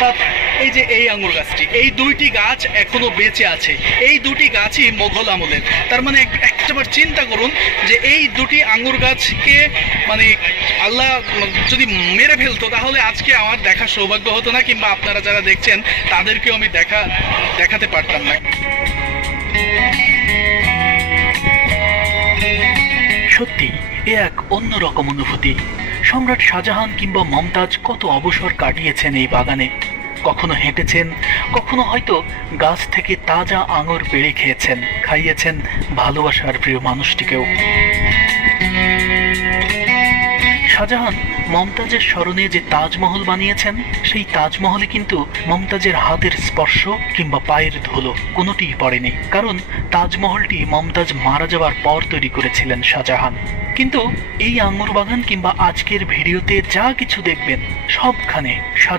অর্থাৎ এই যে এই আঙ্গুর গাছটি, এই দুইটি গাছ এখনো বেঁচে আছে। এই দুটি গাছই মোগল আমলের। তার মানে একটাবার চিন্তা করুন যে এই দুটি আঙ্গুর গাছকে মানে আল্লাহ যদি মেরে ফেলতো তাহলে আজকে আমার দেখার সৌভাগ্য হতো না, কিংবা আপনারা যারা দেখছেন তাদেরকেও আমি দেখাতে পারতাম না। সত্যি এ এক অন্যরকম অনুভূতি। সম্রাট শাহজাহান কিংবা মমতাজ কত অবসর কাটিয়েছেন এই বাগানে। কখনো হেঁটেছেন, কখনো হয়তো গাছ থেকে তাজা আঙুর পেড়ে খেয়েছেন, খাইয়েছেন ভালোবাসার প্রিয় মানুষটিকেও। শাহজাহান মমতাজের স্মরণে যে তাজমহল বানিয়েছেন, সেই তাজমহলে কিন্তু মমতাজের হাতের স্পর্শ কিংবা পায়ের ধুলো কোনোটিই পড়েনি, কারণ তাজমহলটি মমতাজ মারা যাওয়ার পর তৈরি করেছিলেন শাহজাহান। কিন্তু এই আঙ্গুর বাগান কিংবা আজকের ভিডিওতে যা কিছু দেখবেন সবখানে শাহজাহান